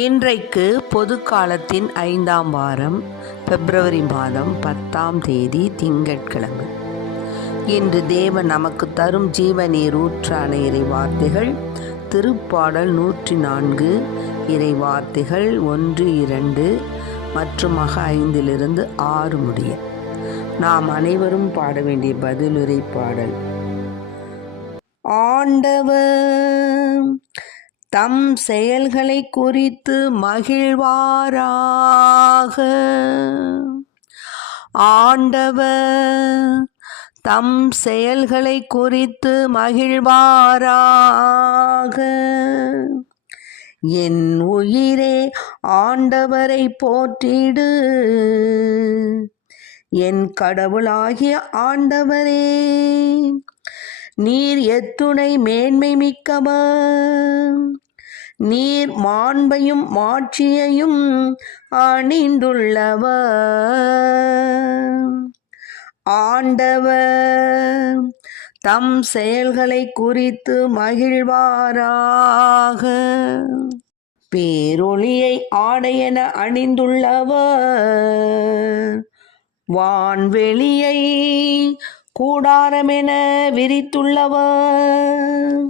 இன்றைக்கு பொது காலத்தின் 5ஆம் வாரம் பிப்ரவரி மாதம் 10ஆம் தேதி திங்கட்கிழமை. இன்று தேவன் நமக்கு தரும் ஜீவநீர் ஊற்றான இறை வார்த்தைகள் திருப்பாடல் 104 இறை வார்த்தைகள் 1, 2 மற்றும் 5 6 முடிய. நாம் அனைவரும் பாட வேண்டிய பதிலுரை பாடல். ஆண்டவர் தம் செயல்களை குறித்து மகிழ்வாராக. ஆண்டவர் தம் செயல்களை குறித்து மகிழ்வாராக. என் உயிரே ஆண்டவரை போற்றிடு. என் கடவுளாகிய ஆண்டவரே, நீர் எத்துணை மேன்மை மிக்கவர். நீர் மாண்பையும் மாட்சியையும் அணிந்துள்ளவர். ஆண்டவர் தம் செயல்களை குறித்து மகிழ்வாராக. பேரொளியை ஆடையென அணிந்துள்ளவர். வான்வெளியை கூடாரமென விரித்துள்ளவர்.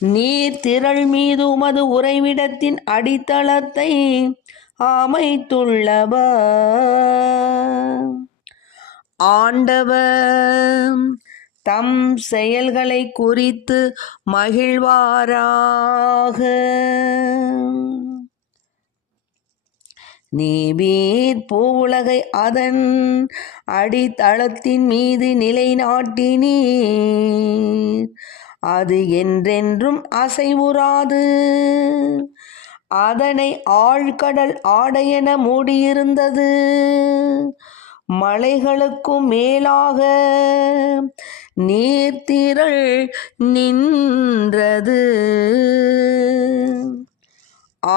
நீர் திரள் மீது உமது உறைவிடத்தின் அடித்தளத்தை அமைத்துள்ளவர். ஆண்டவர் தம் செயல்களை குறித்து மகிழ்வாராக. நீர் பூவுலகை அதன் அடித்தளத்தின் மீது நிலைநாட்டினீர். அது என்றென்றும் அசைவுறாது. அதனை ஆழ்கடல் ஆடையென மூடியிருந்தது. மலைகளுக்கும் மேலாக நீர்த்திரள் நின்றது.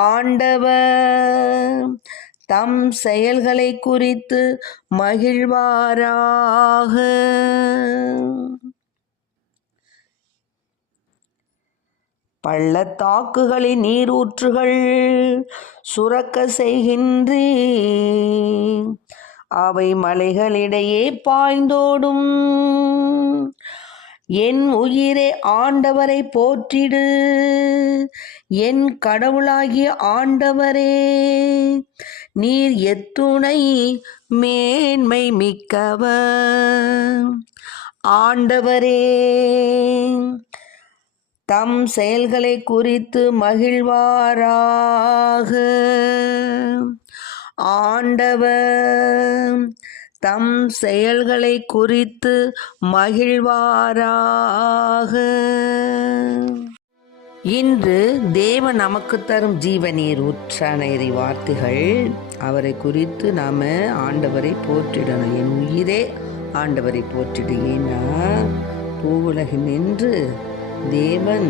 ஆண்டவர் தம் செயல்களை குறித்து மகிழ்வாராக. பள்ளத்தாக்குகளின் நீரூற்றுகள் சுரக்க செய்கின்றீர். அவை மலைகளிடையே பாய்ந்தோடும். என் உயிரே ஆண்டவரை போற்றிடு. என் கடவுளாகிய ஆண்டவரே, நீர் எத்துணை மேன்மை மிக்கவர். ஆண்டவரே தம் செயல்களை குறித்து மகிழ்வாராக. ஆண்டவர் தம் செயல்களை குறித்து மகிழ்வாராக. இன்று தேவன் நமக்கு தரும் ஜீவநீர் ஊற்றான இறை வார்த்தைகள். அவரை குறித்து நாம ஆண்டவரை போற்றிடணும். என் உயிரே ஆண்டவரை போற்றிடு. ஏன்னா பூவுலகில் நின்று தேவன்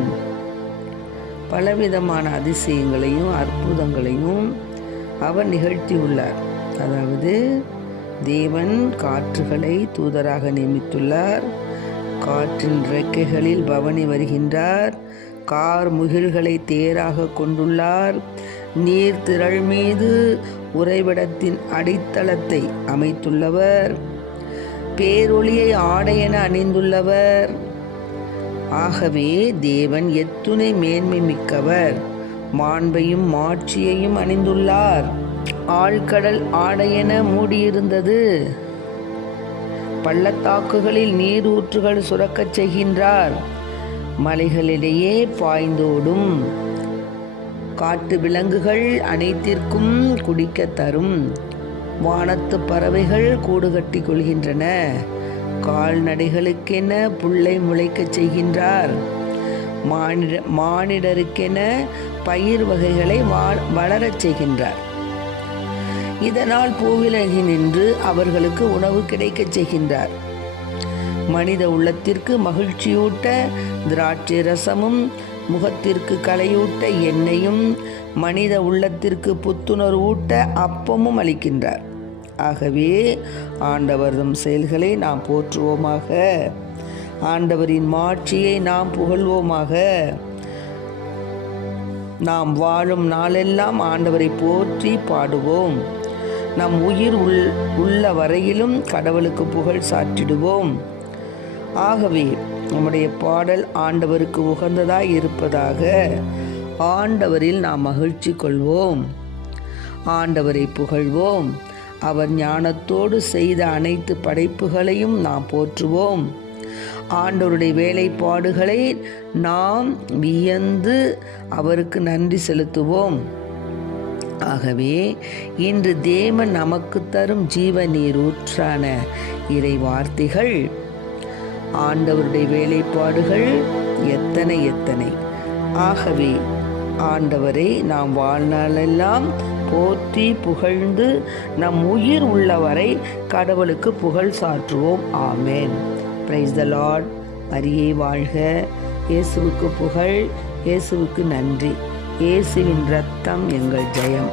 பலவிதமான அதிசயங்களையும் அற்புதங்களையும் அவர் நிகழ்த்தியுள்ளார். அதாவது தேவன் காற்றுகளை தூதராக நியமித்துள்ளார். காற்றின் இறக்கைகளில் பவனி வருகின்றார். கார் முகில்களை தேராக கொண்டுள்ளார். நீர்த்திரள் மீது உறைவிடத்தின் அடித்தளத்தை அமைத்துள்ளவர். பேரொளியை ஆடையென அணிந்துள்ளவர். ஆகவே தேவன் எத்துணை மேன்மை மிக்கவர். மாண்பையும் மாட்சியையும் அணிந்துள்ளார். ஆழ்கடல் ஆடையென மூடியிருந்தது. பள்ளத்தாக்குகளில் நீரூற்றுகள் சுரக்கச் செய்கின்றார். மலைகளிடையே பாய்ந்தோடும். காட்டு விலங்குகள் அனைத்திற்கும் குடிக்க தரும். வானத்து பறவைகள் கூடு கட்டி கொள்கின்றன. கால்நடைகளுக்கென புல்லை முளைக்கச் செய்கின்றார். மானிடருக்கென பயிர் வகைகளை வளரச் செய்கின்றார். இதனால் பூவிலகில் நின்று அவர்களுக்கு உணவு கிடைக்கச் செய்கின்றார். மனித உள்ளத்திற்கு மகிழ்ச்சியூட்ட திராட்சை ரசமும், முகத்திற்கு களையூட்ட எண்ணெயும், மனித உள்ளத்திற்கு புத்துணர்வூட்ட அப்பமும் அளிக்கின்றார். ஆகவே ஆண்டவர்தம் செயல்களை நாம் போற்றுவோமாக. ஆண்டவரின் மாட்சியை நாம் புகழ்வோமாக. நாம் வாழும் நாளெல்லாம் ஆண்டவரை போற்றி பாடுவோம். நம் உயிர் உள்ள வரையிலும் கடவுளுக்கு புகழ் சாற்றிடுவோம். ஆகவே நம்முடைய பாடல் ஆண்டவருக்கு உகந்ததாய் இருப்பதாக. ஆண்டவரில் நாம் மகிழ்ச்சி கொள்வோம், ஆண்டவரை புகழ்வோம். அவர் ஞானத்தோடு செய்த அனைத்து படைப்புகளையும் நாம் போற்றுவோம். ஆண்டவருடைய வேலைப்பாடுகளை நாம் வியந்து அவருக்கு நன்றி செலுத்துவோம். ஆகவே இன்று தேவன் நமக்கு தரும் ஜீவ நீர் ஊற்றான இறை வார்த்தைகள், ஆண்டவருடைய வேலைப்பாடுகள் எத்தனை எத்தனை. ஆகவே ஆண்டவரை நாம் வாழ்நாளெல்லாம் போற்றி புகழ்ந்து நம் உயிர் உள்ளவரை கடவுளுக்கு புகழ் சாற்றுவோம். ஆமென். Praise the Lord. மரியே வாழ்க. இயேசுவுக்கு புகழ், இயேசுவுக்கு நன்றி. இயேசுவின் இரத்தம் எங்கள் ஜெயம்.